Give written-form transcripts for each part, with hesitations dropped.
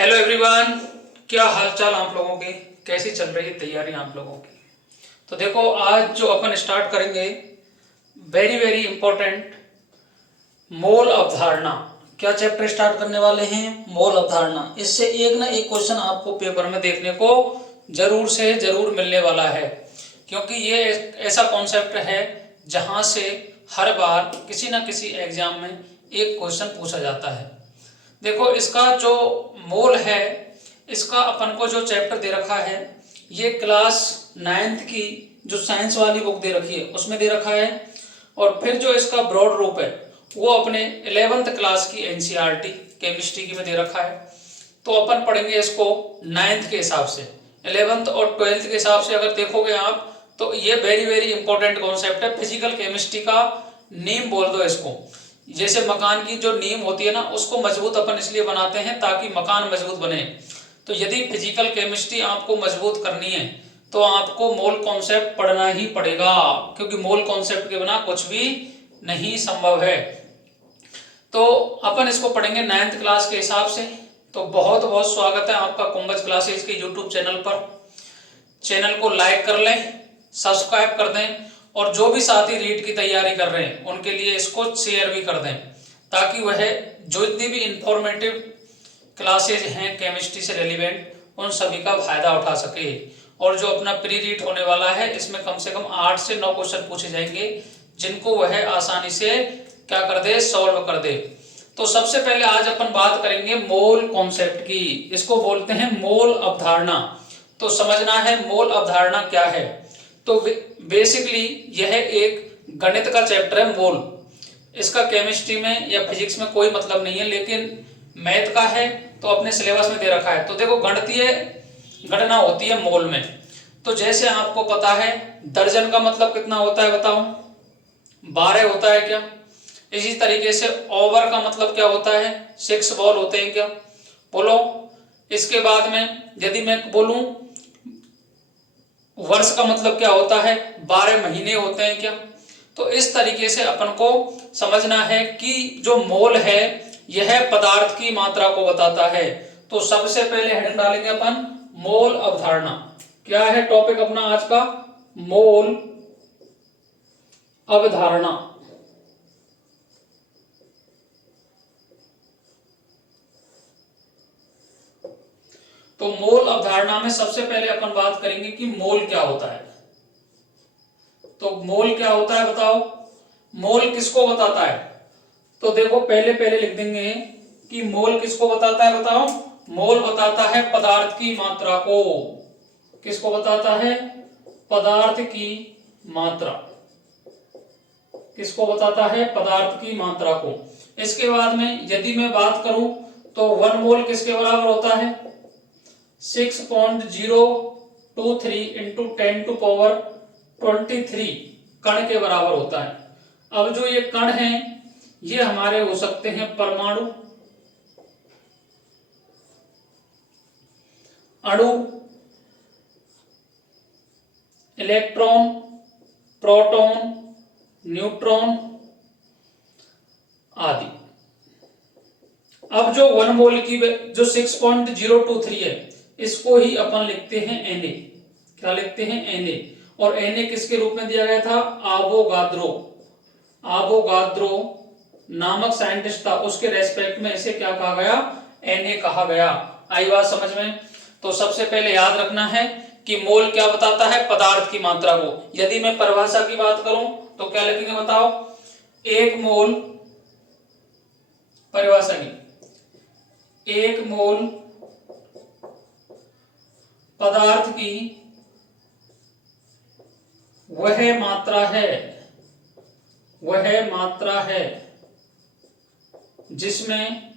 Hello everyone, क्या हालचाल आप लोगों के। कैसी चल रही है तैयारी आप लोगों की। तो देखो, आज जो अपन स्टार्ट करेंगे, वेरी वेरी इंपॉर्टेंट, मोल अवधारणा। क्या चैप्टर स्टार्ट करने वाले हैं? मोल अवधारणा। इससे एक ना एक क्वेश्चन आपको पेपर में देखने को जरूर से जरूर मिलने वाला है, क्योंकि ये ऐसा कॉन्सेप्ट है जहां से हर बार किसी ना किसी एग्जाम में एक क्वेश्चन पूछा जाता है। देखो, इसका जो मोल है, इसका अपन को जो चैप्टर दे रखा है, ये क्लास 9th की जो साइंस वाली बुक दे रखी है उसमें दे रखा है। और फिर जो इसका ब्रॉड रूप है वो अपने 11th क्लास की एनसीईआरटी केमिस्ट्री की में दे रखा है। तो अपन पढ़ेंगे इसको 9th के हिसाब से। 11th और 12th के हिसाब से अगर देखोगे आप, तो ये वेरी वेरी इंपॉर्टेंट कॉन्सेप्ट है। फिजिकल केमिस्ट्री का नीम बोल दो इसको। जैसे मकान की जो नींव होती है ना, उसको मजबूत अपन इसलिए बनाते हैं ताकि मकान मजबूत बने। तो यदि फिजिकल केमिस्ट्री आपको मजबूत करनी है तो आपको मोल कॉन्सेप्ट पढ़ना ही पड़ेगा, क्योंकि मोल कॉन्सेप्ट के बिना कुछ भी नहीं संभव है। तो अपन इसको पढ़ेंगे 9th क्लास के हिसाब से। तो बहुत बहुत स्वागत है आपका कुंभज क्लासेज के यूट्यूब चैनल पर। चैनल को लाइक कर लें, सब्सक्राइब कर दें, और जो भी साथी रीट की तैयारी कर रहे हैं उनके लिए इसको शेयर भी कर दें, ताकि वह जो जितनी भी इंफॉर्मेटिव क्लासेज हैं केमिस्ट्री से रिलेवेंट, उन सभी का फायदा उठा सके। और जो अपना प्री रीट होने वाला है, इसमें कम से कम 8 से 9 क्वेश्चन पूछे जाएंगे, जिनको वह आसानी से क्या कर दे, सॉल्व कर दे। तो सबसे पहले आज अपन बात करेंगे मोल कॉन्सेप्ट की। इसको बोलते हैं मोल अवधारणा। तो समझना है मोल अवधारणा क्या है। तो बेसिकली यह एक गणित का चैप्टर है मोल। इसका केमिस्ट्री में या फिजिक्स में कोई मतलब नहीं है, लेकिन मैथ का है तो अपने सिलेबस में दे रखा है। तो देखो, गणितीय गणना होती है मोल में। तो जैसे आपको पता है, दर्जन का मतलब कितना होता है बताओ? 12 होता है क्या? इसी तरीके से ओवर का मतलब क्या होता है? 6 बॉल होते हैं क्या? बोलो। इसके बाद में यदि मैं बोलूं वर्ष का मतलब क्या होता है? 12 महीने होते हैं क्या? तो इस तरीके से अपन को समझना है कि जो मोल है यह पदार्थ की मात्रा को बताता है। तो सबसे पहले हेडिंग डालेंगे अपन मोल अवधारणा। क्या है टॉपिक अपना आज का? मोल अवधारणा। तो मोल अवधारणा में सबसे पहले अपन बात करेंगे कि मोल क्या होता है। तो मोल क्या होता है बताओ? मोल किसको बताता है? तो देखो, पहले पहले लिख देंगे कि मोल किसको बताता है बताओ? मोल बताता है पदार्थ की मात्रा को। किसको बताता है? पदार्थ की मात्रा। किसको बताता है? पदार्थ की मात्रा को। इसके बाद में यदि मैं बात करूं तो 1 मोल किसके बराबर होता है? 6.023 इंटू 10⁻23 कण के बराबर होता है। अब जो ये कण हैं, ये हमारे हो सकते हैं परमाणु, अणु, इलेक्ट्रॉन, प्रोटॉन, न्यूट्रॉन आदि। अब जो 1 मोल की जो 6.023 है, इसको ही अपन लिखते हैं Na। क्या लिखते हैं? Na। और Na किसके रूप में दिया गया था? आवोगाद्रो। आवोगाद्रो नामक साइंटिस्ट था, उसके रेस्पेक्ट में इसे क्या कहा गया? Na कहा गया। आई बात समझ में? तो सबसे पहले याद रखना है कि मोल क्या बताता है? पदार्थ की मात्रा को। यदि मैं परिभाषा की बात करूं तो क्या लिखेंगे बताओ? 1 मोल, परिभाषा की, 1 मोल पदार्थ की वह मात्रा है, वह मात्रा है जिसमें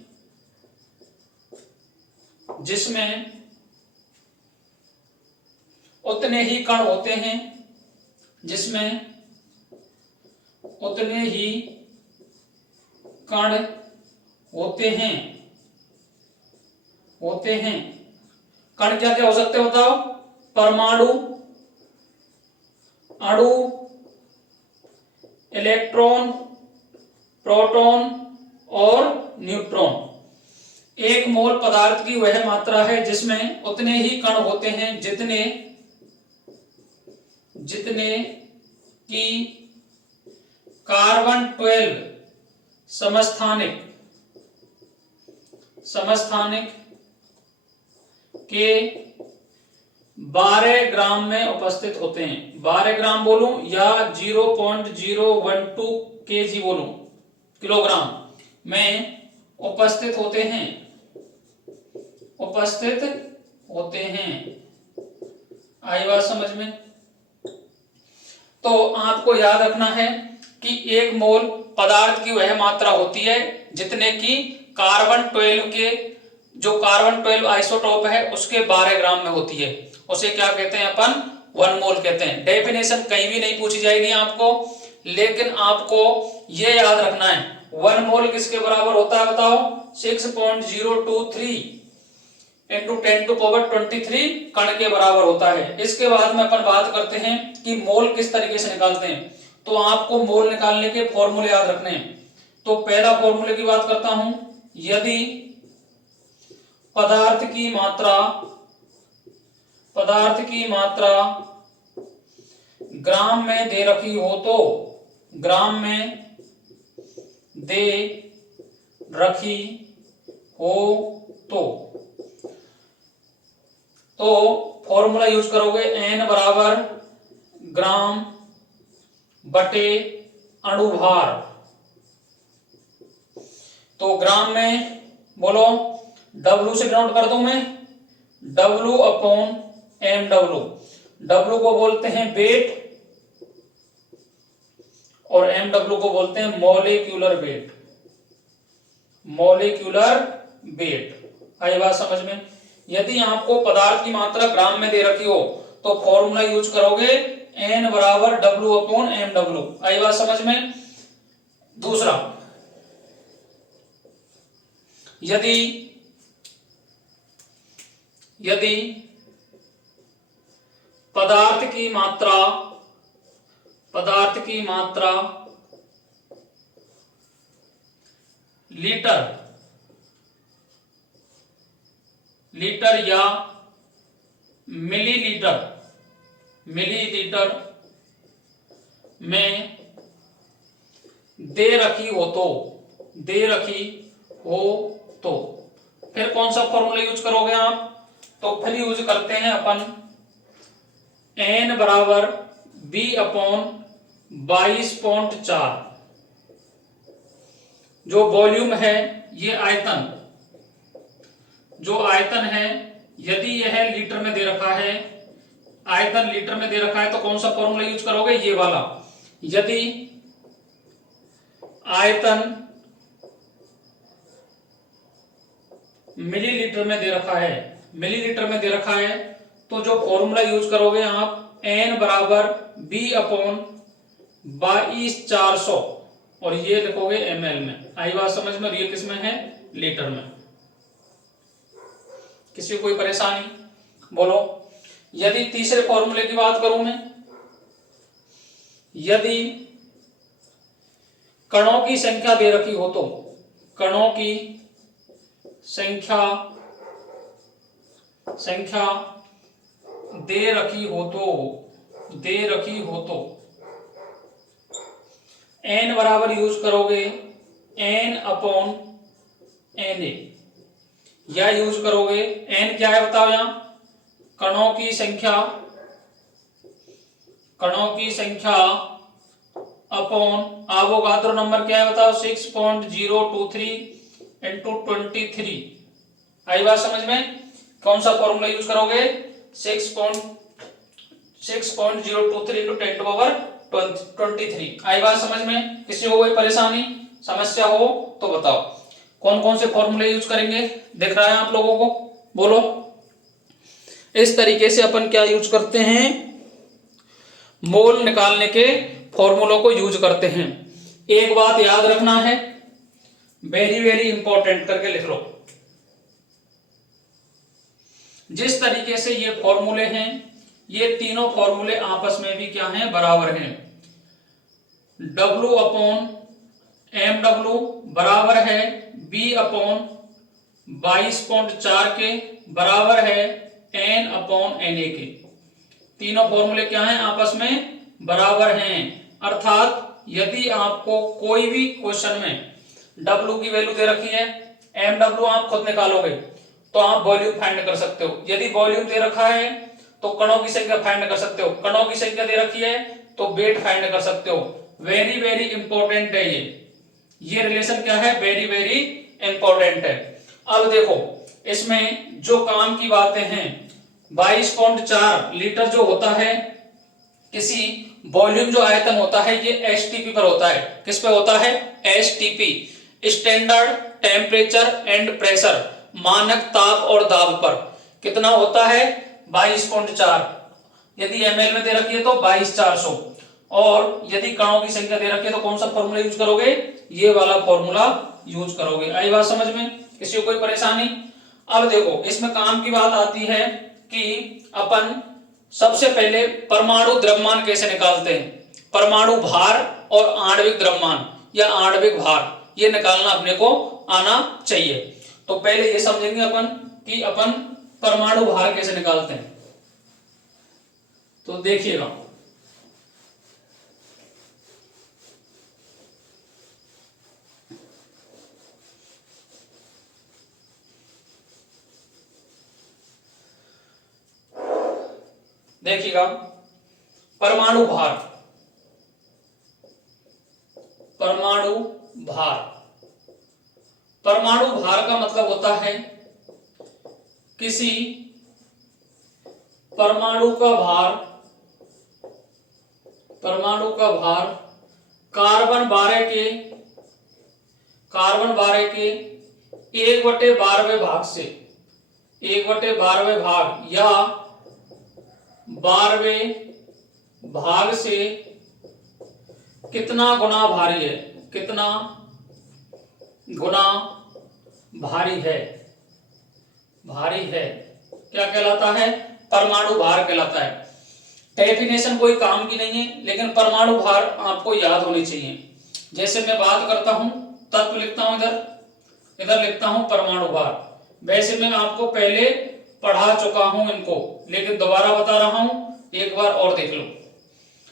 उतने ही कण होते हैं, जिसमें उतने ही कण होते हैं। कण क्या क्या हो सकते हैं बताओ? परमाणु, अणु, इलेक्ट्रॉन, प्रोटॉन और न्यूट्रॉन। एक मोल पदार्थ की वह मात्रा है जिसमें उतने ही कण होते हैं जितने की कार्बन 12 समस्थानिक के 12 ग्राम में उपस्थित होते हैं। 12 ग्राम बोलूं या 0.012 केजी बोलूं, किलोग्राम में उपस्थित होते हैं। आई बात समझ में? तो आपको याद रखना है कि एक मोल पदार्थ की वह मात्रा होती है जितने की कार्बन 12 के, जो कार्बन 12 आइसोटोप है उसके 12 ग्राम में होती है। उसे क्या कहते हैं अपन? 1 मोल कहते हैं। डेफिनेशन कहीं भी नहीं पूछी जाएगी आपको, लेकिन आपको यह याद रखना है 1 मोल किसके बराबर होता है बताओ? 6.023 इंटू 10⁻23 कण के बराबर होता है। इसके बाद में अपन बात करते हैं कि मोल किस तरीके से निकालते हैं। तो आपको मोल निकालने के फॉर्मूले याद रखने हैं। तो पहला फॉर्मूले की बात करता हूं, यदि पदार्थ की मात्रा ग्राम में दे रखी हो तो, ग्राम में दे रखी हो तो फॉर्मूला यूज करोगे n बराबर ग्राम बटे अणुभार। तो ग्राम में बोलो W से डिनोट कर दूं मैं, W अपॉन mw। W को बोलते हैं वेट और mw को बोलते हैं मॉलिक्यूलर वेट। आई बात समझ में? यदि आपको पदार्थ की मात्रा ग्राम में दे रखी हो तो फॉर्मूला यूज करोगे n बराबर W अपॉन mw। आई बात समझ में? दूसरा, यदि पदार्थ की मात्रा लीटर या मिलीलीटर में दे रखी हो तो फिर कौन सा फॉर्मूला यूज करोगे आप? तो फिर यूज करते हैं अपन n बराबर b अपॉन 22.4। जो वॉल्यूम है, ये आयतन, जो आयतन है, यदि यह लीटर में दे रखा है, आयतन लीटर में दे रखा है तो कौन सा फॉर्मूला यूज करोगे? ये वाला। यदि आयतन मिलीलीटर में दे रखा है, तो जो फॉर्मूला यूज करोगे आप n बराबर b अपॉन 22,400 और ये लिखोगे ml में। आई बात समझ में? और ये किस में है? लीटर में। किसी को कोई परेशानी? बोलो। यदि तीसरे फॉर्मूले की बात करूं मैं, यदि कणों की संख्या दे रखी हो तो, कणों की संख्या दे रखी हो तो n बराबर यूज करोगे n अपॉन Na, या यूज करोगे n क्या है बताओ? यहां कणों की संख्या अपॉन आवोगाद्रो नंबर क्या है बताओ? 6.023 इंटू 23। आई बात समझ में? कौन सा फॉर्मूला यूज करोगे? 6.023 इंटू 10⁻23। आई बात समझ में? किसी को कोई परेशानी समस्या हो तो बताओ। कौन कौन से फॉर्मूले यूज करेंगे दिख रहा है आप लोगों को? बोलो। इस तरीके से अपन क्या यूज करते हैं? मोल निकालने के फॉर्मूलों को यूज करते हैं। एक बात याद रखना है, वेरी वेरी इंपॉर्टेंट, करके लिख लो। जिस तरीके से ये फॉर्मूले हैं, ये तीनों फॉर्मूले आपस में भी क्या हैं? बराबर हैं। W अपॉन mw बराबर है b अपॉन 22.4 के बराबर है n/Na के। तीनों फॉर्मूले क्या हैं, आपस में बराबर हैं। अर्थात यदि आपको कोई भी क्वेश्चन में W की वैल्यू दे रखी है, mW आप खुद निकालोगे तो आप वॉल्यूम फाइंड कर सकते हो। यदि वॉल्यूम दे रखा है तो कणों की संख्या फाइंड कर सकते हो, कणों की संख्या दे रखी है तो वेट फाइंड कर सकते हो। वेरी वेरी इंपॉर्टेंट है ये रिलेशन क्या है, वेरी वेरी इंपॉर्टेंट है। अब देखो इसमें जो काम की बातें हैं, 22.4 लीटर जो होता है, किसी वॉल्यूम जो आयतन होता है ये एसटीपी पर होता है। किस पे होता है, STP, standard temperature and pressure, मानक ताप और दाब पर। कितना होता है, 22.4। यदि एमएल में दे रखी है तो 22,400, और यदि कणों की संख्या दे रखी है तो कौन सा फॉर्मूला यूज करोगे, ये वाला फॉर्मूला यूज करोगे। आई बात समझ में, किसी को कोई परेशानी। अब देखो इसमें काम की बात आती है कि अपन सबसे पहले परमाणु द्रव्यमान कैसे निकालते हैं। परमाणु भार और आणविक द्रव्यमान या आणविक भार ये निकालना अपने को आना चाहिए। तो पहले ये समझेंगे अपन कि अपन परमाणु भार कैसे निकालते हैं। तो देखिएगा, देखिएगा परमाणु भार, परमाणु भार, परमाणु भार का मतलब होता है किसी परमाणु का भार, परमाणु का भार कार्बन 12 के 1/12वें भाग से, 1/12वें भाग या 12वें भाग से कितना गुना भारी है, कितना गुना भारी है, भारी है, क्या कहलाता है, परमाणु भार कहलाता है। डेफिनेशन कोई काम की नहीं है, लेकिन परमाणु भार आपको याद होनी चाहिए। जैसे मैं बात करता हूं तत्व लिखता हूं, इधर लिखता हूं परमाणु भार। वैसे मैं आपको पहले पढ़ा चुका हूं इनको, लेकिन दोबारा बता रहा हूं, एक बार और देख लो।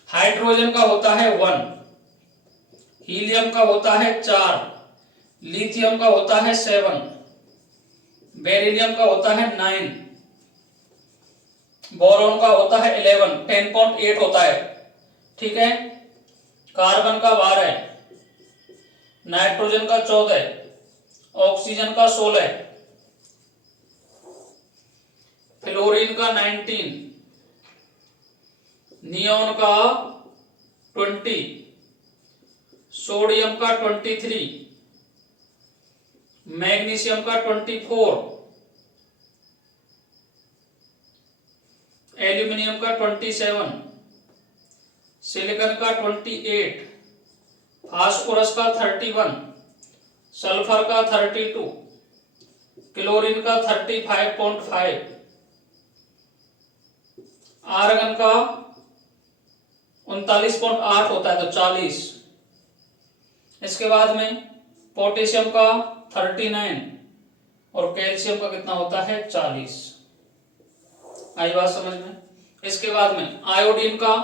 हाइड्रोजन का होता है 1, हीलियम का होता है 4, लिथियम का होता है 7, बेरिलियम का होता है 9, बोरॉन का होता है 11, 10.8 होता है, ठीक है। कार्बन का 12, नाइट्रोजन का 14, ऑक्सीजन का 16, फ्लोरीन का 19, नियोन का 20, सोडियम का 23, मैग्नीशियम का 24, एल्यूमिनियम का 27, सिलिकॉन का 28, फास्फोरस का 31, सल्फर का 32, क्लोरीन का 35.5, आर्गन का 39.8 होता है तो 40। इसके बाद में पोटेशियम का 39 और कैल्शियम का कितना होता है 40। आई बात समझ में। इसके बाद में आयोडीन का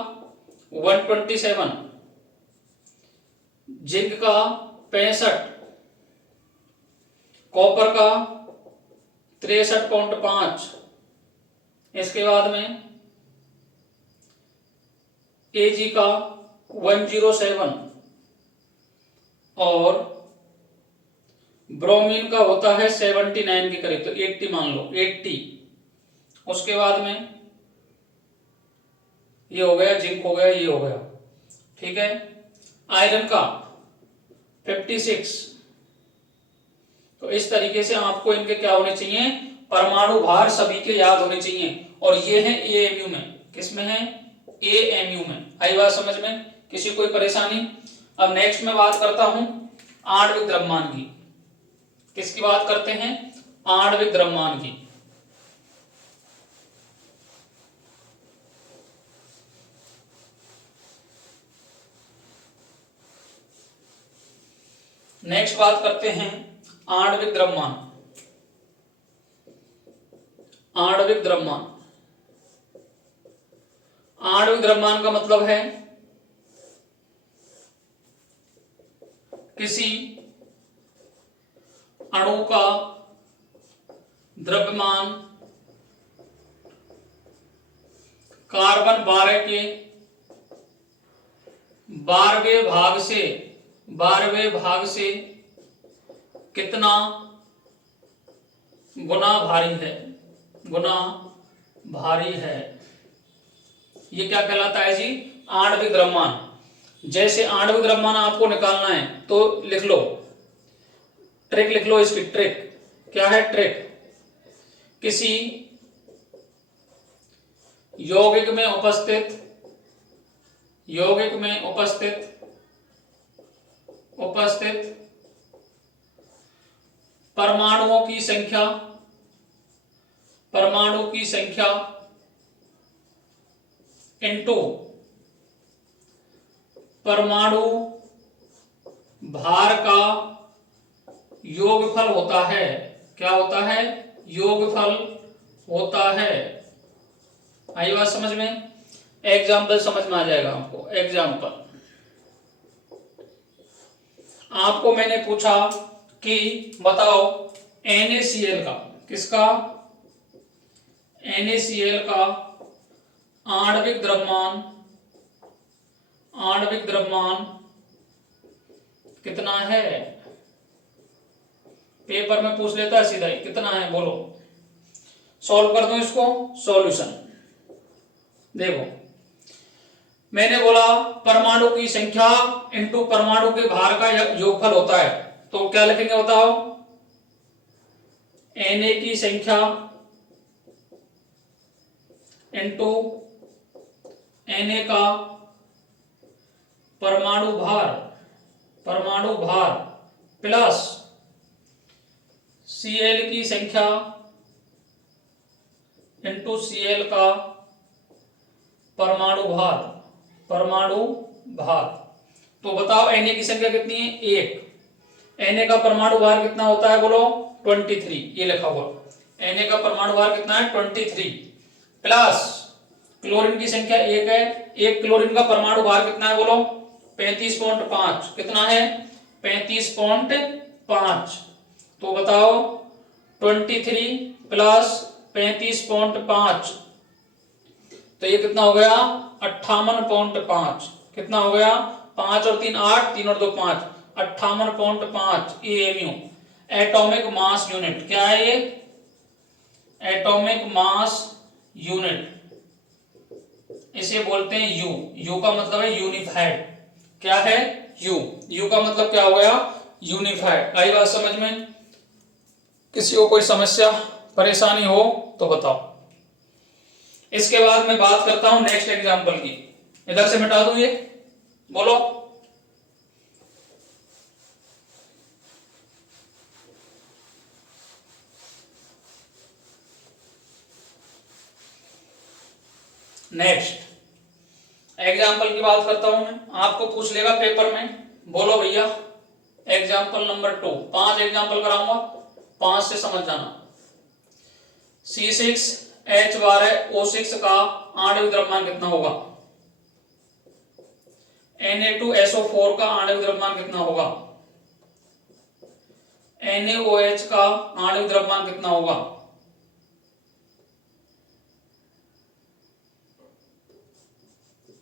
127, जिंक का 65, कॉपर का 63.5। इसके बाद में Ag का 107 और ब्रोमीन का होता है 79 के करीब, तो 80 मान लो, 80। उसके बाद में ये हो गया, जिंक हो गया, ये हो गया, ठीक है। आयरन का 56। तो इस तरीके से आपको इनके क्या होने चाहिए, परमाणु भार सभी के याद होने चाहिए। और ये है एएमयू में, किसमें है, एएमयू में। आई बात समझ में, किसी कोई परेशानी। अब नेक्स्ट में बात करता हूं आणविक द्रव्यमान की। किसकी बात करते हैं, आणविक द्रव्यमान की। नेक्स्ट बात करते हैं आणविक द्रव्यमान। आणविक द्रव्यमान। आणविक द्रव्यमान का मतलब है किसी अणु का द्रव्यमान कार्बन 12 के 12वें भाग से कितना गुना भारी है। ये क्या कहलाता है जी? आणविक द्रव्यमान। जैसे आणविक द्रव्यमान आपको निकालना है तो लिख लो, ट्रिक लिख लो इसकी। ट्रिक क्या है? ट्रिक किसी यौगिक में उपस्थित परमाणुओं की संख्या इनटू परमाणु भार का योगफल होता है। क्या होता है? योगफल होता है। आई बात समझ में? एग्जाम्पल समझ में आ जाएगा आपको। एग्जाम्पल आपको मैंने पूछा कि बताओ NaCl का, किसका? NaCl का आणविक द्रव्यमान कितना है? पेपर में पूछ लेता है सीधा ही, कितना है बोलो। सॉल्व कर दूं इसको। सॉल्यूशन देखो, मैंने बोला परमाणु की संख्या इंटू परमाणु के भार का योगफल होता है, तो क्या लिखेंगे बताओ? Na की संख्या इंटू Na का परमाणु भार प्लस Cl की संख्या इंटू Cl का परमाणु भार। तो बताओ Na की संख्या कितनी है? 1। Na का परमाणु भार कितना होता है बोलो? 23। ये लिखा हुआ Na का परमाणु भार कितना है? 23 प्लस क्लोरीन की संख्या 1 है। 1 क्लोरीन का परमाणु भार कितना है बोलो? 35.5। कितना है? 35.5। तो बताओ 23 प्लस 35.5, तो ये कितना हो गया? 58.5। कितना हो गया? 5 और 3 8, 3 और 2 5, 58.5 AMU एटॉमिक मास यूनिट। क्या है ये? Atomic mass unit. इसे बोलते हैं यू। यू का मतलब है यूनिफाइड। क्या है? यू का मतलब क्या हो गया? यूनिफाइड। आई बात समझ में? किसी को कोई समस्या परेशानी हो तो बताओ। इसके बाद मैं बात करता हूं नेक्स्ट एग्जांपल की। इधर से मिटा दूं ये, बोलो। नेक्स्ट एग्जाम्पल की बात करता हूं मैं। आपको पूछ लेगा पेपर में, बोलो भैया एग्जाम्पल नंबर 2। 5 एग्जाम्पल कराऊंगा, 5 से समझ जाना। C6H12O6 का आणविक द्रव्यमान कितना होगा? Na2SO4 का आणविक द्रव्यमान कितना होगा? NaOH का आणविक द्रव्यमान कितना होगा?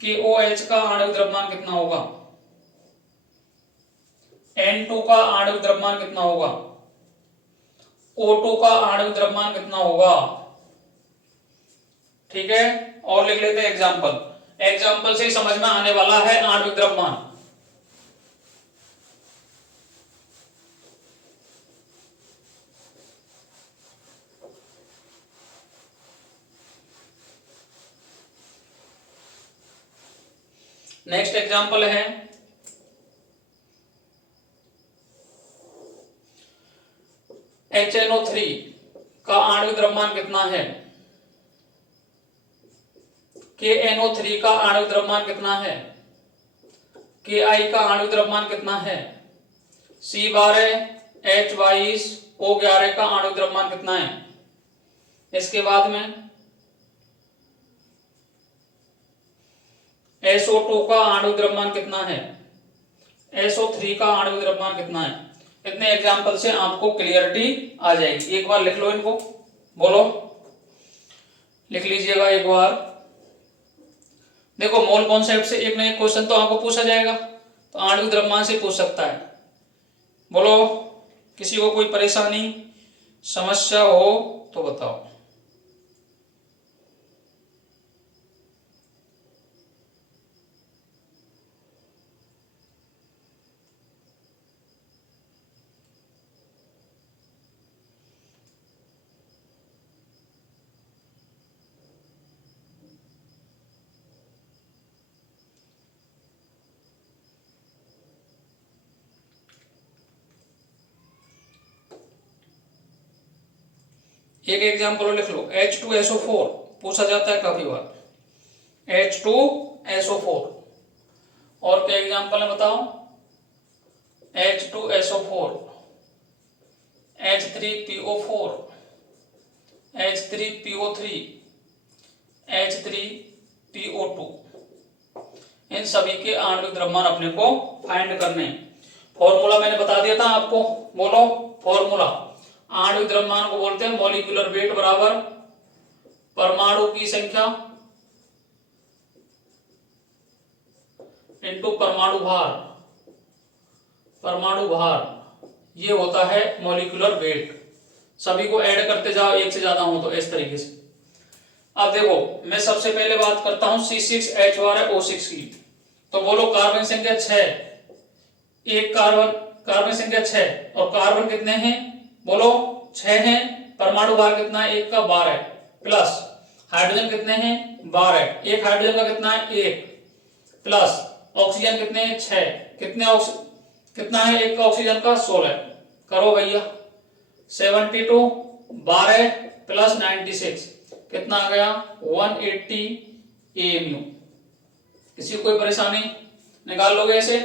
KOH का आणविक द्रव्यमान कितना होगा? N2 का आणविक द्रव्यमान कितना होगा? O2 का आणविक द्रव्यमान कितना होगा? ठीक है, और लिख लेते हैं एग्जाम्पल। एग्जाम्पल से ही समझ में आने वाला है आणविक द्रव्यमान। नेक्स्ट एग्जाम्पल है HNO3 का आणविक द्रव्यमान कितना है? KNO3 का आणविक द्रव्यमान कितना है? Ki का आणविक द्रव्यमान कितना है? C12H22O11 का आणविक द्रव्यमान कितना है? इसके बाद में SO2 का आणविक द्रव्यमान कितना है, SO3 का आणविक द्रव्यमान कितना है। इतने एग्जाम्पल से आपको क्लियरिटी आ जाएगी। एक बार लिख लो इनको, बोलो, लिख लीजिएगा एक बार। देखो मोल कॉन्सेप्ट से एक ना एक क्वेश्चन तो आपको पूछा जाएगा, तो आणविक द्रव्यमान से पूछ सकता है। बोलो, किसी को कोई परेशानी समस्या हो तो बताओ। एक एग्जाम्पल लिख लो, H2SO4 पूछा जाता है काफी बार, H2SO4। और क्या एग्जाम्पल है बताओ, H2SO4, H3PO4, H3PO3, H3PO2। इन सभी के आणविक द्रव्यमान अपने को फाइंड करने हैं। फॉर्मूला मैंने बता दिया था आपको, बोलो फॉर्मूला। आणविक द्रव्यमान को बोलते हैं मॉलिक्यूलर वेट बराबर परमाणु की संख्या इनटू परमाणु भार, परमाणु भार ये होता है मॉलिक्यूलर वेट। सभी को ऐड करते जाओ, एक से ज्यादा हो तो इस तरीके से। अब देखो मैं सबसे पहले बात करता हूं C6H12O6 की। तो बोलो कार्बन संख्या 6, एक कार्बन संख्या 6 और कार्बन कितने हैं, बोलो 6 हैं। परमाणु भार कितना है, एक का 12 प्लस हाइड्रोजन कितने हैं 12, एक हाइड्रोजन का कितना है 1 प्लस ऑक्सीजन कितने हैं 6, कितना है एक का ऑक्सीजन का 16। करो भैया 72 12 प्लस 96 कितना आ गया 180 AMU। किसी को कोई परेशानी, निकाल लोगे ऐसे।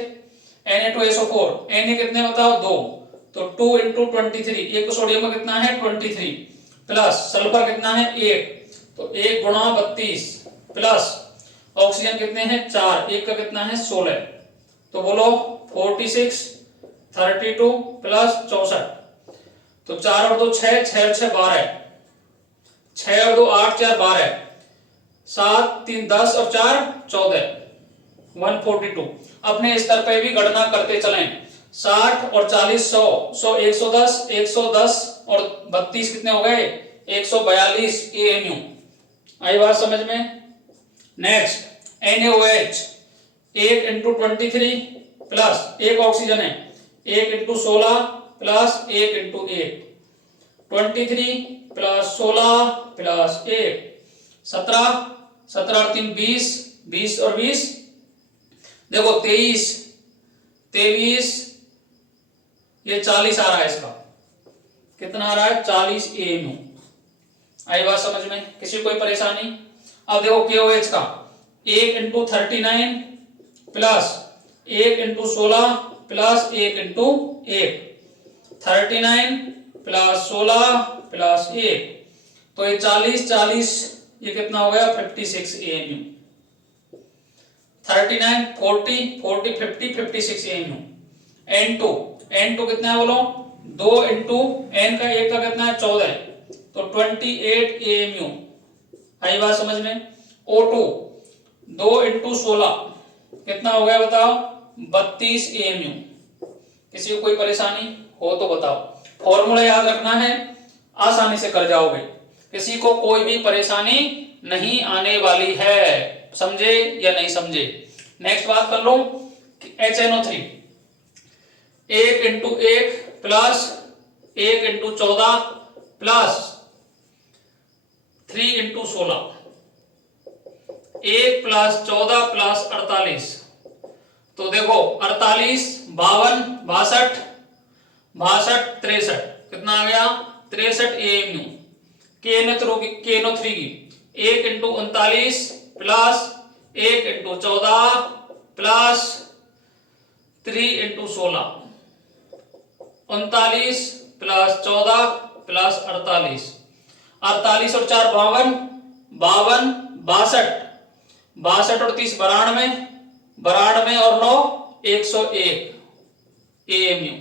Na2SO4, Na कितने बताओ 2, तो 2 × 23, एक सोडियम का कितना है 23 प्लस सल्फर कितना है 1, तो 1 × 32 प्लस ऑक्सीजन कितने हैं 4, एक का कितना है 16। तो बोलो 46 32 प्लस 64, तो 4 और 2 6, 6 और 6 12, 6 और 2 8 4 12, 7 3 10 और 4 14, 142। अपने स्तर पे भी गणना करते चलें। 60 और 40 100, 100 110, 110 और 32 कितने हो गए 142 AMU। आई बात समझ में। नेक्स्ट NaOH, 1 × 23 प्लस एक ऑक्सीजन है 1 × 16 प्लस 1 × 1, 23 प्लस 16 प्लस 1 17, 17 और 3 20, 20 और 20 देखो 23 23, ये 40 आ रहा है, इसका कितना आ रहा है 40 AMU। आई बात समझ में, किसी को कोई परेशानी। अब देखो KOH का 1 × 39 प्लस 1 × 16 प्लस 1 × 1, 39 प्लस 16 प्लस 1, तो ये 40 40 ये कितना हो गया 56 AMU। 39 40 40 50 56 AMU। N2 कितना है बोलो 2 × N का 1 का कितना है 14, तो 28 AMU। आई बात समझ में। O2 2 × 16 कितना हो गया बताओ 32 AMU। किसी को कोई परेशानी हो तो बताओ। फॉर्मूला याद रखना है, आसानी से कर जाओगे, किसी को कोई भी परेशानी नहीं आने वाली है। समझे या नहीं समझे। नेक्स्ट बात कर लो HNO3, 1 × 1 plus 1 × 14 plus 3 × 16, 1 plus 14 plus 48, तो देखो 48 52 62 62 63 कितना आ गया 63 AMU। KNO3 की 1 × 39 प्लस 1 × 14 प्लस 3 × 16, 39 प्लस 14 प्लस 48। 48 और 4 52, 52 62, 62 और 30 92, 92 और 9 101 एएमयू।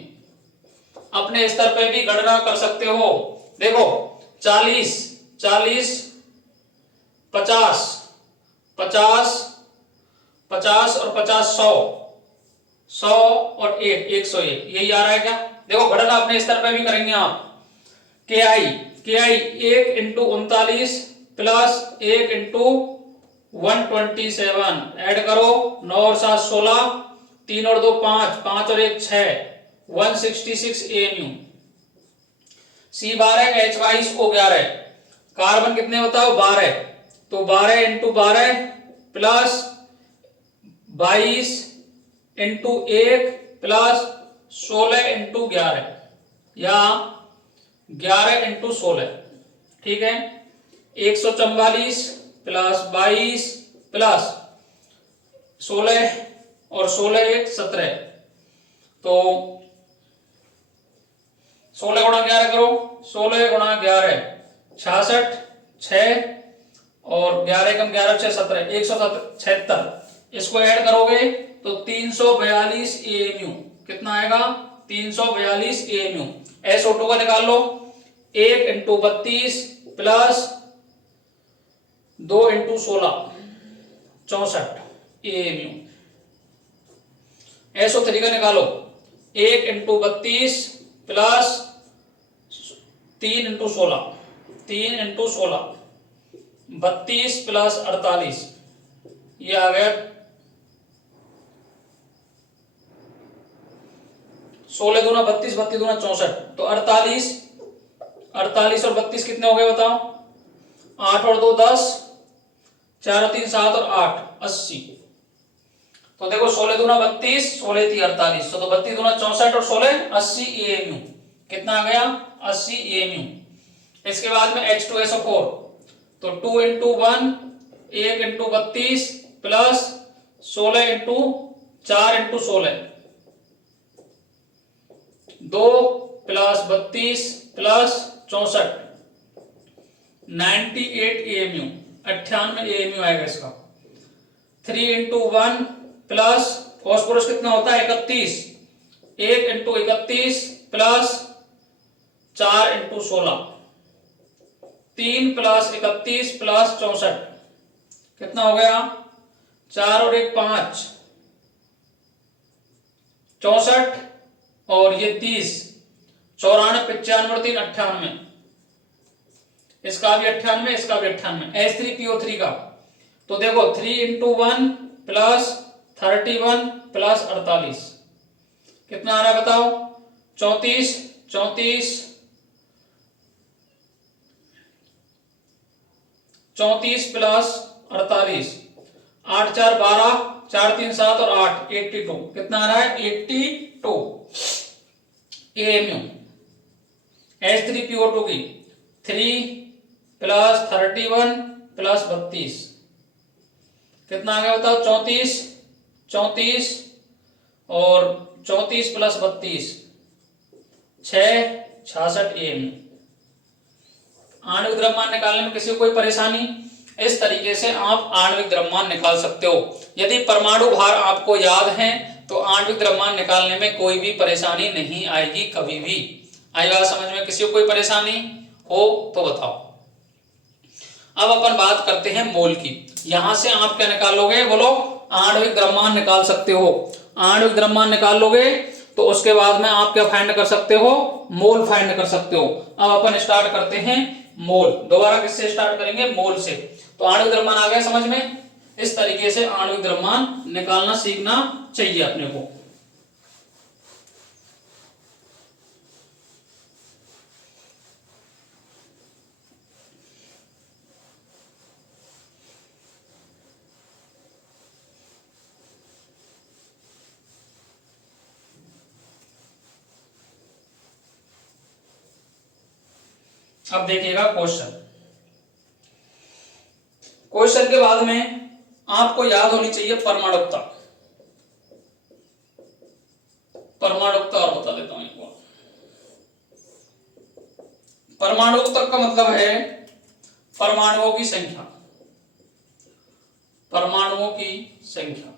अपने स्तर पे भी गणना कर सकते हो। देखो 40 40 50 50 50 और 50 100 100 और 1 101, यही आ रहा है क्या? देखो गणना अपने स्तर पे भी करेंगे आप। के आई 1 इंटू 39 प्लस 1 इंटू 127, ऐड करो 9 और 7 16, 3 और 2 5, 5 और 1 6, 166 एएमयू। सी 12, H 22, O 11, कार्बन कितने बताओ 12, तो 12 into 12 plus 22 into 1 plus 16 into 11 या 11 इंटू 16, ठीक है। 144 प्लस 22 प्लस 16 और 16 1 17, तो 16 गुणा 11 करो, 16 गुणा 11 66, 6 और 11 कम 11 6 17, 176। इसको ऐड करोगे तो 342 एएमयू। कितना आएगा? 342 एएमयू। SO2 का निकाल लो, 1 into 32 plus 2 into 16 64 AMU. SO3 का निकालो, 1 into 32 plus 3 into 16, 3 into 16 32 plus 48, ये आ गया 16 दूना 32, 32 दूना 64, तो 48, 48 और 32 कितने हो गए बताओ? 8 और 2 10, 4 और 3 7 और 8 80। तो देखो 16 दूना 32, 16 थी 48, तो 32 दूना 64 और 16 80 एएमयू। कितना आ गया? 80 एएमयू। इसके बाद में H2SO4, तो 2 into 1, 1 into 32 plus 16 into 4 into 16, 2 plus 32 plus 64, 98 AMU, 98 AMU आएगा इसका। 3 इंटू 1 प्लस फॉस्फोरस कितना होता है? 31, 1 into 31 plus 4 into 16, 3 plus 31 plus 64, कितना हो गया? 4 और 1 5, 64 और ये 30, 94 95 और 3 98, इसका भी 98, इसका भी 98। H3PO3 का, तो देखो 3 इंटू 1 प्लस 31 प्लस 48, कितना आ रहा है बताओ? 34 34 34 प्लस 48, 8 4 12, 4 3 7 और 8 82, कितना आ रहा है? 82 एएमयू। H3PO2 की 3 प्लस 31 प्लस 32, कितना आ गया बताओ? 34 34 और 34 प्लस 32 6 66 एएमयू। आणविक द्रव्यमान निकालने में किसी को कोई परेशानी? इस तरीके से आप आणविक द्रव्यमान निकाल सकते हो। यदि परमाणु भार आपको याद है तो आणविक द्रव्यमान निकालने में कोई भी परेशानी नहीं आएगी कभी भी। आई बात समझ में? किसी को कोई परेशानी हो तो बताओ। अब अपन बात करते हैं मोल की। यहां से आप क्या निकालोगे? बोलो, आणविक द्रव्यमान निकाल सकते हो। आणविक द्रव्यमान निकाल लोगे तो उसके बाद में आप क्या फाइंड कर सकते हो? मोल फाइंड कर सकते हो। अब अपन स्टार्ट करते हैं मोल। दोबारा किससे स्टार्ट करेंगे? मोल से। तो आणविक द्रव्यमान आ गया समझ में? इस तरीके से आणविक द्रव्यमान निकालना सीखना चाहिए अपने को। अब देखिएगा क्वेश्चन। क्वेश्चन के बाद में आपको याद होनी चाहिए परमाणुकता। परमाणुकता और बता देता हूं एक बार। परमाणुकता का मतलब है परमाणुओं की संख्या, परमाणुओं की संख्या।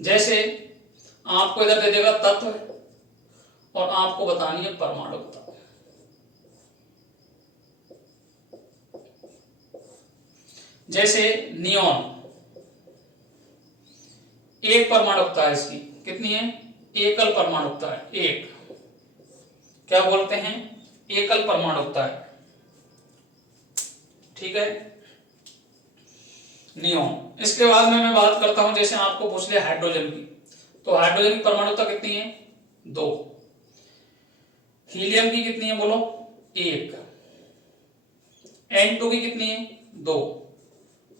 जैसे आपको इधर दे देगा तत्व और आपको बतानी है परमाणुकता। जैसे नियॉन, एक परमाणुकता है इसकी, कितनी है? एकल परमाणुकता है, एक, क्या बोलते हैं? एकल परमाणुकता है, ठीक है, नियॉन। इसके बाद में मैं बात करता हूं, जैसे आपको पूछ लिया हाइड्रोजन की, तो हाइड्रोजन की परमाणुकता कितनी है? 2। हीलियम की कितनी है बोलो? 1। N2 की कितनी है? 2।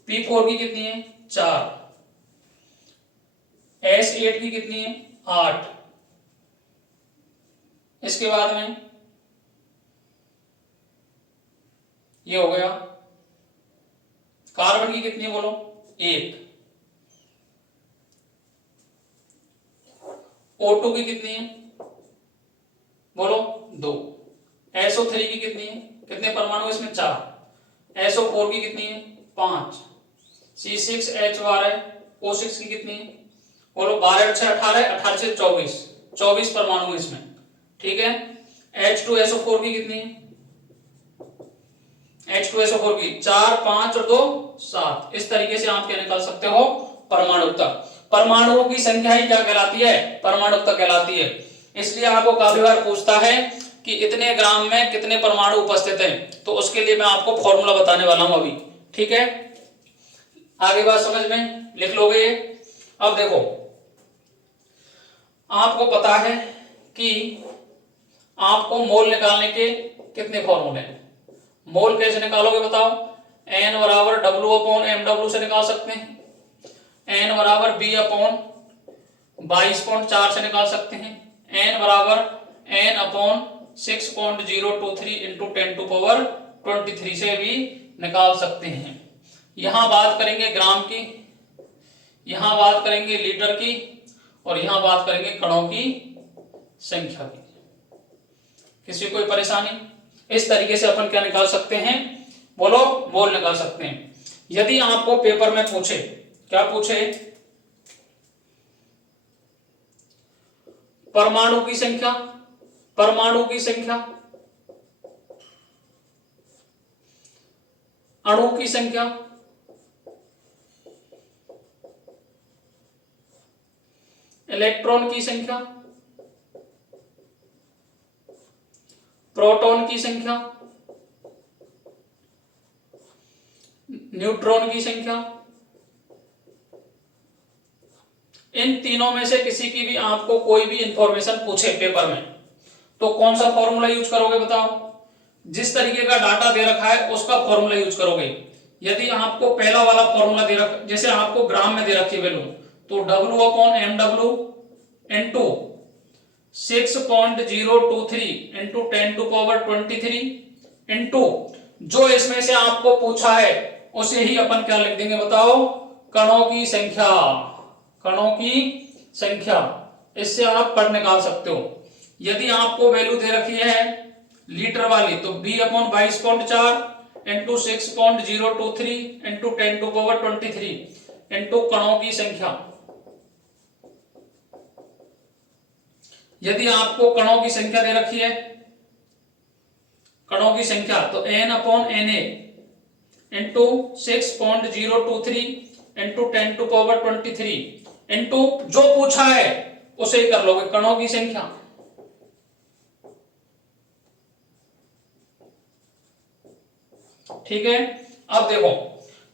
P4 की कितनी है? 4। S8 की कितनी है? 8। इसके बाद में ये हो गया। कार्बन की कितनी है बोलो? 1। O2 की कितनी है बोलो? 2। SO3 की कितनी है? कितने परमाणु इसमें? 4। SO4 की कितनी है? 5। C6H12 O6 की कितनी है बोलो? 12 से 18, 18 से 24, 24 परमाणु इसमें, ठीक है। H2SO4 की कितनी है? H2SO4 की 4, 5 और 2 7। इस तरीके से आप क्या निकाल सकते हो? परमाणुकता। परमाणुओं की संख्या ही क्या कहलाती है? परमाणुकता कहलाती है। इसलिए आपको काफी बार पूछता है कि इतने ग्राम में कितने परमाणु उपस्थित हैं, तो उसके लिए मैं आपको फॉर्मूला बताने वाला हूं अभी, ठीक है। आगे बात समझ में लिख लोगे ये। अब देखो, आपको पता है कि आपको मोल निकालने के कितने फॉर्मूले हैं। मोल कैसे निकालोगे बताओ? N बराबर W/mW से निकाल सकते हैं, N बराबर B/22.4 से निकाल सकते हैं, N बराबर N/6.023 इंटू 10⁻23 से भी निकाल सकते हैं। यहां बात करेंगे ग्राम की, यहां बात करेंगे लीटर की, और यहां बात करेंगे कणों की संख्या की। किसी कोई परेशानी? इस तरीके से अपन क्या निकाल सकते हैं बोलो? मोल निकाल सकते हैं। यदि आपको पेपर में पूछे, क्या पूछे? परमाणु की संख्या, परमाणु की संख्या, अणु की संख्या, इलेक्ट्रॉन की संख्या, प्रोटॉन की संख्या, न्यूट्रॉन की संख्या, इन तीनों में से किसी की भी आपको कोई भी इंफॉर्मेशन पूछे पेपर में, तो कौन सा फॉर्मूला यूज करोगे बताओ? जिस तरीके का डाटा दे रखा है उसका फॉर्मूला यूज करोगे। यदि आपको पहला वाला फॉर्मूला दे रखा, जैसे आपको ग्राम में दे रखी है वैल्यू, तो W/mW इंटू 6.023 इंटू 10⁻23 इंटू जो इसमें से आपको पूछा है उसे ही अपन क्या लिख देंगे बताओ? कणों की संख्या, कणों की संख्या। इससे आप पढ़ निकाल सकते हो। यदि आपको वैल्यू दे रखी है लीटर वाली, तो B/22.4 इंटू 6.023 इंटू 10⁻23 इंटू कणों की संख्या। यदि आपको कणों की संख्या दे रखी है, कणों की संख्या, तो N/Na इंटू 6.023 इंटू 10⁻23 इंटू जो पूछा है उसे ही कर लोगे, कणों की संख्या। ठीक है। अब देखो,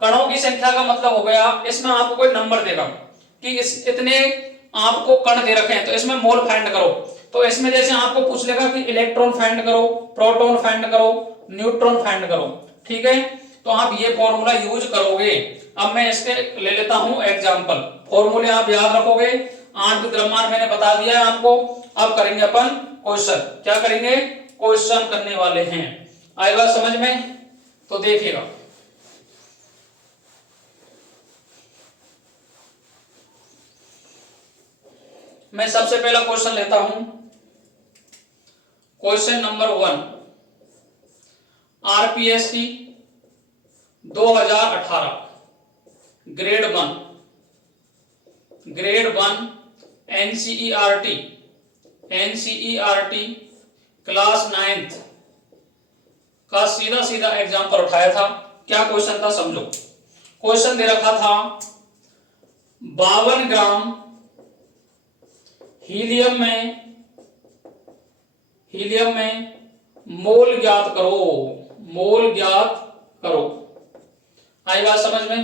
कणों की संख्या का मतलब हो गया, इसमें आपको कोई नंबर देगा कि इस इतने आपको कण दे रखे हैं, तो इसमें मोल फाइंड करो। तो इसमें जैसे आपको पूछ लेगा कि इलेक्ट्रॉन फाइंड करो, प्रोटॉन फाइंड करो, न्यूट्रॉन फाइंड करो, ठीक है। तो आप ये फॉर्मूला यूज करोगे। अब मैं इसके ले लेता हूं एग्जांपल। फॉर्मूले आप याद रखोगे, आणविक द्रव्यमान मैंने बता दिया है आपको। अब करेंगे अपन क्वेश्चन। क्या करेंगे? क्वेश्चन करने वाले हैं। आएगा समझ में? तो देखिएगा, मैं सबसे पहला क्वेश्चन लेता हूं। Question number 1, RPSC 2018 grade one NCERT class 9th का सीधा सीधा एग्जाम्पल उठाया था। क्या क्वेश्चन था समझो। क्वेश्चन दे रखा था 52 ग्राम हीलियम में मोल ज्ञात करो। आई बात समझ में।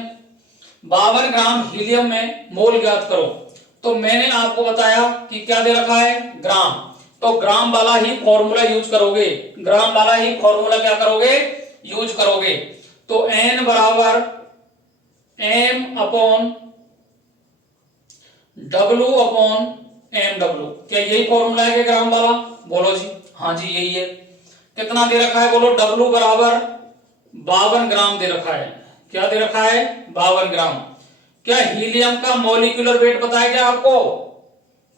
52 ग्राम हीलियम में मोल ज्ञात करो। तो मैंने आपको बताया कि क्या दे रखा है, ग्राम। तो ग्राम वाला ही फॉर्मूला यूज करोगे, क्या करोगे, यूज करोगे। तो N बराबर M upon W upon MW। क्या यही फॉर्मूला है कि ग्राम वाला? बोलो जी। हाँ जी यही है। कितना दे रखा है बोलो? W बराबर 52 ग्राम दे रखा है। क्या दे रखा है? 52 ग्राम। क्या हीलियम का मॉलिक्यूलर वेट पता है? क्या आपको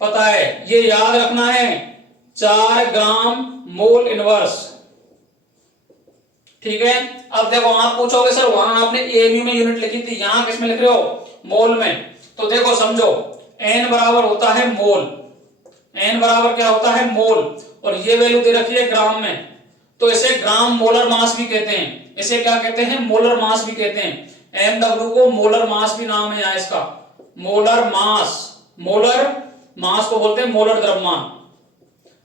पता है? ये याद रखना है, 4 ग्राम मोल इनवर्स। ठीक है। अब देखो आप पूछोगे सर वहां आपने एमयू में यूनिट लिखी थी, यहां किसमें लिख रहे हो? मोल में। तो देखो समझो, N बराबर होता है मोल। N बराबर क्या होता है? मोल। और ये वैल्यू दे रखी है ग्राम में, तो इसे ग्राम मोलर मास भी कहते हैं। इसे क्या कहते हैं? मोलर मास भी कहते हैं। MW को मोलर मास भी नाम है यहाँ इसका, मोलर मास को बोलते हैं मोलर द्रव्यमान।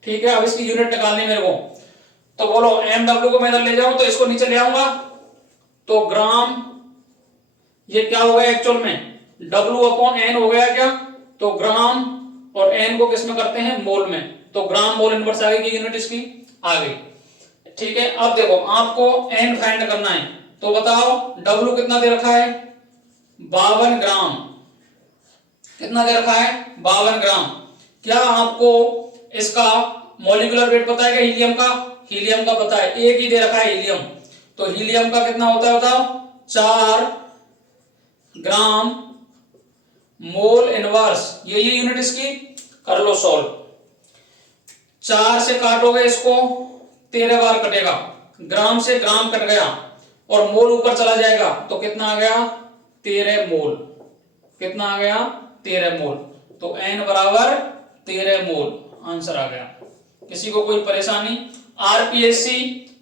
ठीक है। अब इसकी यूनिट निकालनी मेरे को, तो बोलो MW को मैं इधर ले जाऊं तो इसको नीचे ले आऊंगा, तो ग्राम ये क्या हो गया एक्चुअल में? W अपॉन N हो गया क्या? तो ग्राम और N को किसमें करते हैं? मोल में। तो ग्राम मोल इनवर्स आ गई, यूनिट इसकी आ गई। ठीक है। अब देखो आपको N फाइंड करना है, तो बताओ W कितना दे रखा है? 52 ग्राम। कितना दे रखा है? 52 ग्राम। क्या आपको इसका मॉलिक्यूलर वेट पता है क्या हीलियम का? हीलियम का पता है, एक ही दे रखा है हीलियम। तो हीलियम का कितना होता है बताओ? 4 ग्राम मोल इनवर्स। यही यूनिट इसकी। कर लो सॉल्व। 4 से काटोगे इसको 13 बार कटेगा, ग्राम से ग्राम कट गया और मोल ऊपर चला जाएगा, तो कितना आ गया? 13 मोल। कितना आ गया? 13 मोल। तो N बराबर 13 मोल आंसर आ गया। किसी को कोई परेशानी? RPSC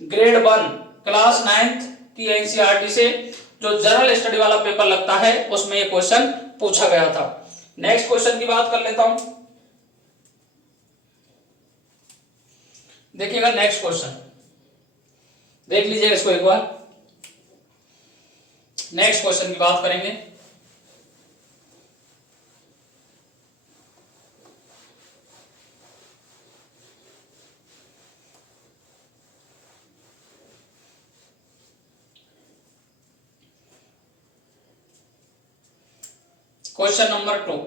ग्रेड 1 क्लास 9th की NCERT से जो जनरल स्टडी वाला पेपर लगता है उसमें ये क्वेश्चन पूछा गया था। नेक्स्ट क्वेश्चन की बात कर लेता हूं। देखिएगा नेक्स्ट क्वेश्चन, देख लीजिएगा इसको एक बार। नेक्स्ट क्वेश्चन की बात करेंगे। Question number 2।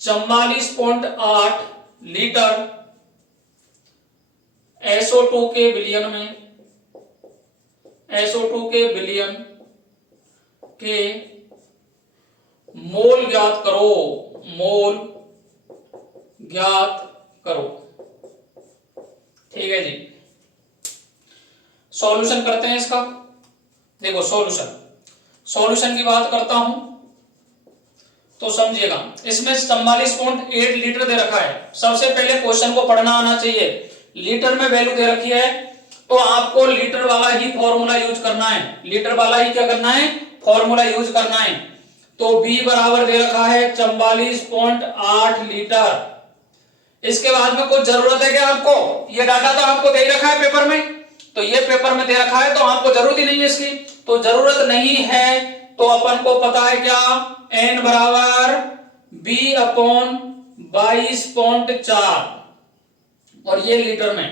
चौवालीस 44.8 लीटर SO2 के बिलियन में, SO2 के बिलियन के मोल ज्ञात करो। मोल ज्ञात करो। ठीक है जी। सॉल्यूशन करते हैं इसका। देखो सॉल्यूशन की बात करता हूं तो समझिएगा, इसमें 44.8 लीटर दे रखा है। सबसे पहले क्वेश्चन को पढ़ना आना चाहिए। लीटर में वैल्यू दे रखी है तो आपको लीटर वाला ही फॉर्मूला यूज करना है। लीटर वाला ही क्या करना है? फॉर्मूला यूज करना है। तो B बराबर दे रखा है 44.8 लीटर। इसके बाद में कुछ जरूरत है क्या आपको? ये डाटा तो आपको दे ही रखा है पेपर में, तो ये पेपर में दे रखा है तो आपको जरूरत ही नहीं है इसकी। तो जरूरत नहीं है तो अपन को पता है क्या? N बराबर B अपॉन 22.4 और ये लीटर में।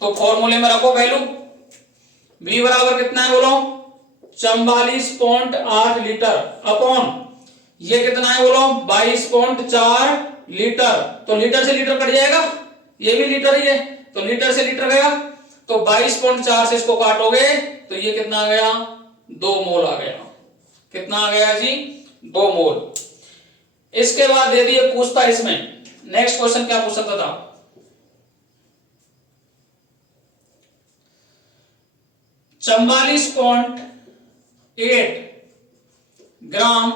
तो फॉर्मूले में रखो वैल्यू। B बराबर कितना है बोलो? 44.8 लीटर अपॉन ये कितना है बोलो? 22.4 लीटर। तो लीटर से लीटर कट जाएगा, ये भी लीटर ही है, तो लीटर से लीटर गया। तो 22.4 से इसको काटोगे तो ये कितना आ गया? 2 मोल आ गया। कितना आ गया जी? 2 मोल। इसके बाद यदि ये पूछता इसमें नेक्स्ट क्वेश्चन क्या पूछ सकता था, 44.8 ग्राम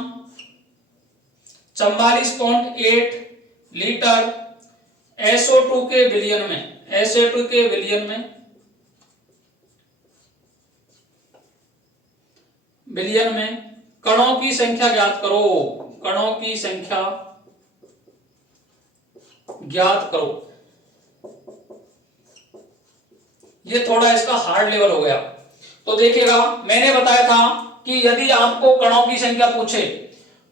44.8 लीटर SO2 के विलयन में, SO2 के विलयन में कणों की संख्या ज्ञात करो, कणों की संख्या ज्ञात करो। ये थोड़ा इसका हार्ड लेवल हो गया। तो देखिएगा मैंने बताया था कि यदि आपको कणों की संख्या पूछे,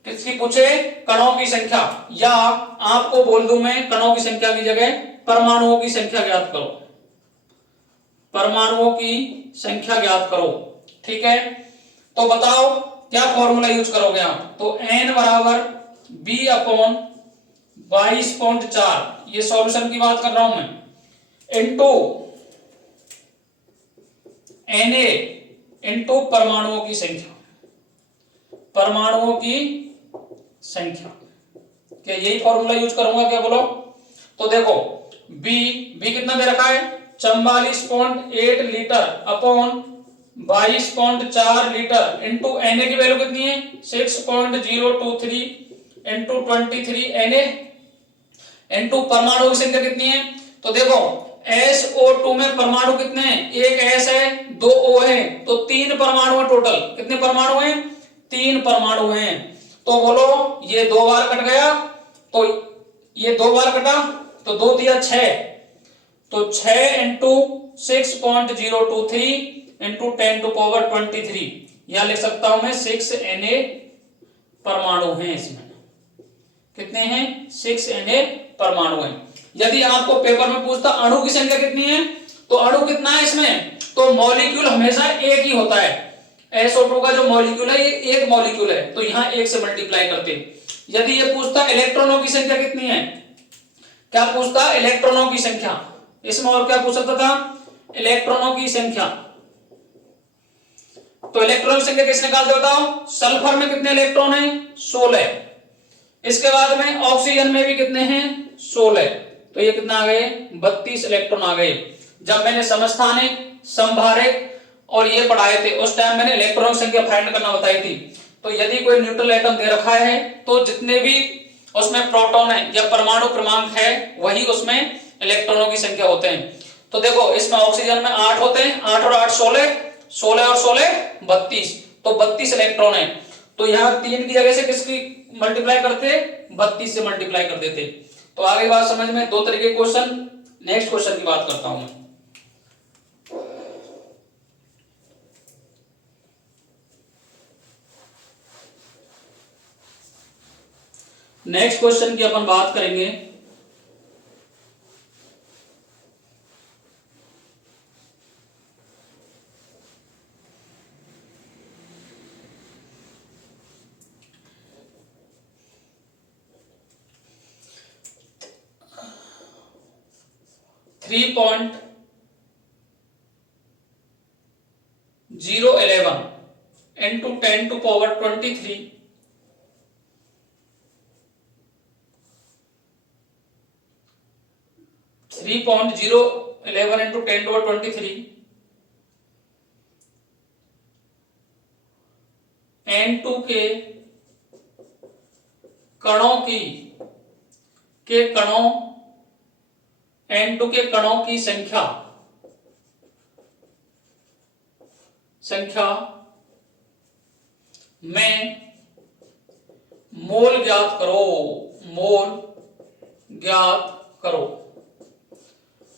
किसकी पूछे, कणों की संख्या, या आपको बोल दूं मैं कणों की संख्या की जगह परमाणुओं की संख्या ज्ञात करो, परमाणुओं की संख्या ज्ञात करो, ठीक है। तो बताओ क्या फॉर्मूला यूज करोगे आप, तो n बराबर B/22.4, ये सॉल्यूशन की बात कर रहा हूं मैं, इनटू Na इनटू परमाणुओं की संख्या, परमाणुओं की संख्या, क्या यही फॉर्मूला यूज करूंगा क्या, बोलो। तो देखो बी कितना दे रखा है, 44.8 litre upon 22.4 litre into Na की वैल्यू कितनी है 6.023 इंटू 23 Na इंटू परमाणु की संख्या कितनी है, तो देखो SO2 में परमाणु कितने हैं, एक S है, 2 O है, तो 3 परमाणु है टोटल। कितने परमाणु हैं, 3 परमाणु हैं। तो बोलो ये 2 बार कट गया, तो ये 2 बार कटा, तो 2 दिया 6, तो 6 इंटू 6.023 इंटू 10⁻23, यहां लिख सकता हूं मैं 6 Na परमाणु हैं इसमें। कितने हैं, 6 Na परमाणु हैं। यदि आपको पेपर में पूछता अणु की संख्या कितनी है, तो अणु कितना है इसमें, तो मॉलिक्यूल हमेशा एक ही होता है। SO2 का जो मॉलिक्यूल है ये एक मॉलिक्यूल है, तो यहां एक से मल्टीप्लाई करते। यदि ये पूछता इलेक्ट्रॉनों की संख्या कितनी है, क्या पूछता, इलेक्ट्रॉनों की संख्या, इसमें और क्या पूछ सकता था, इलेक्ट्रॉनों की संख्या। तो इलेक्ट्रॉन की संख्या किसने निकालते बताओ, सल्फर में कितने इलेक्ट्रॉन है 16, इसके बाद में ऑक्सीजन में भी कितने हैं 16, तो ये कितना आ गए 32 इलेक्ट्रॉन आ गए। जब मैंने समस्थानिक, संभारिक और ये पढ़ाए थे उस टाइम मैंने इलेक्ट्रॉन की संख्या फाइंड करना बताई थी। तो यदि कोई न्यूट्रल एटम दे रखा है तो जितने भी उसमें प्रोटॉन है या परमाणु क्रमांक है वही उसमें इलेक्ट्रॉनों की संख्या होते हैं। तो देखो इसमें ऑक्सीजन में 8 होते हैं, 8 और 8 16, 16 और 16 32, तो 32 इलेक्ट्रॉन है। तो यहाँ 3 की जगह से किसकी मल्टीप्लाई करते, 32 से मल्टीप्लाई कर देते। तो आगे बात समझ में, 2 तरीके के क्वेश्चन। नेक्स्ट क्वेश्चन की बात करता हूं मैं। नेक्स्ट क्वेश्चन की अपन बात करेंगे, three point 011 into 10⁻23 3.011 into 10⁻23 N2 के कणों की N2 के कणों की संख्या में मोल ज्ञात करो, मोल ज्ञात करो।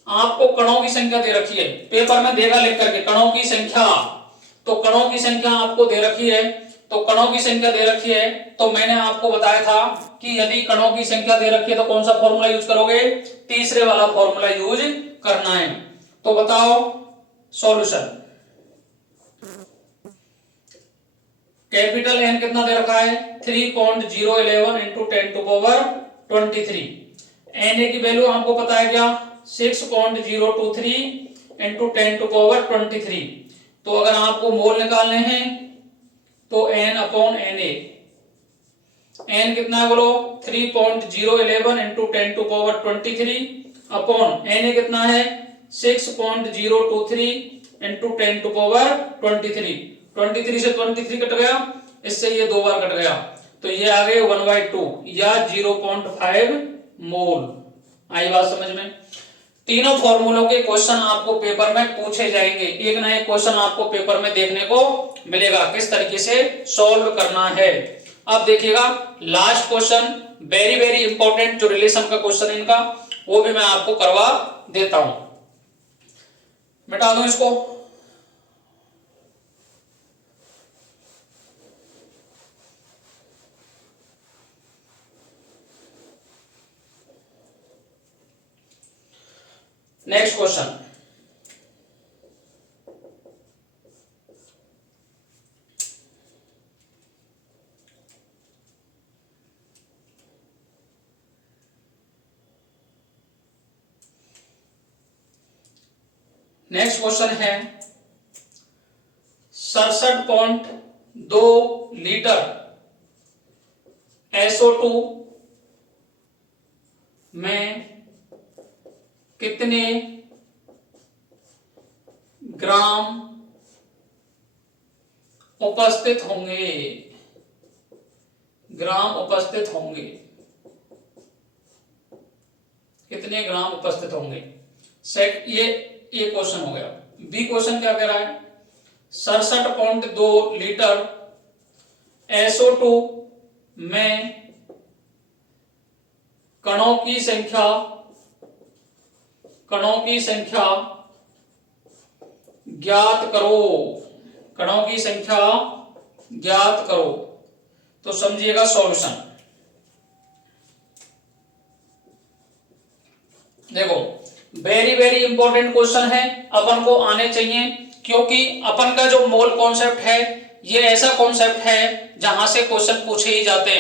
आपको कणों की संख्या दे रखी है, पेपर में देगा लिख करके कणों की संख्या, तो कणों की संख्या आपको दे रखी है, तो कणों की संख्या दे रखी है, तो मैंने आपको बताया था कि यदि कणों की संख्या दे रखी है तो कौन सा फॉर्मूला यूज करोगे, तीसरे वाला फॉर्मूला यूज करना है। तो बताओ सॉल्यूशन, कैपिटल N कितना दे रखा है 3.011 इंटू 10⁻23, Na की वैल्यू आपको पता है क्या 6.023 इंटू 10⁻23। तो अगर आपको मोल निकालने हैं तो N/Na, n कितना है बोलो 3.011 इंटू 10⁻23 अपॉन n कितना है 6.023 इंटू 10⁻23। 23 से 23 कट गया, इससे ये 2 बार कट गया, तो ये आ गए 1/2 या 0.5 मोल। आई बात समझ में? तीनों फॉर्मूलों के क्वेश्चन आपको पेपर में पूछे जाएंगे, एक ना एक क्वेश्चन आपको पेपर में देखने को मिलेगा, किस तरीके से सॉल्व करना है। अब देखिएगा last question very very important, जो रिलेशन का क्वेश्चन है इनका, वो भी मैं आपको करवा देता हूं। मिटा दूं इसको। नेक्स्ट क्वेश्चन, नेक्स्ट क्वेश्चन है 67.2 लीटर SO2 में कितने ग्राम उपस्थित होंगे? ग्राम उपस्थित होंगे, कितने ग्राम उपस्थित होंगे? सेट ये क्वेश्चन हो गया। बी क्वेश्चन क्या कह रहा है? 67.2 लीटर SO2 में कणों की संख्या ज्ञात करो। कणों की संख्या ज्ञात करो। तो समझिएगा सॉल्यूशन। देखो वेरी वेरी इंपॉर्टेंट क्वेश्चन है, अपन को आने चाहिए, क्योंकि अपन का जो मोल कॉन्सेप्ट है ये ऐसा कॉन्सेप्ट है जहां से क्वेश्चन पूछे ही जाते हैं।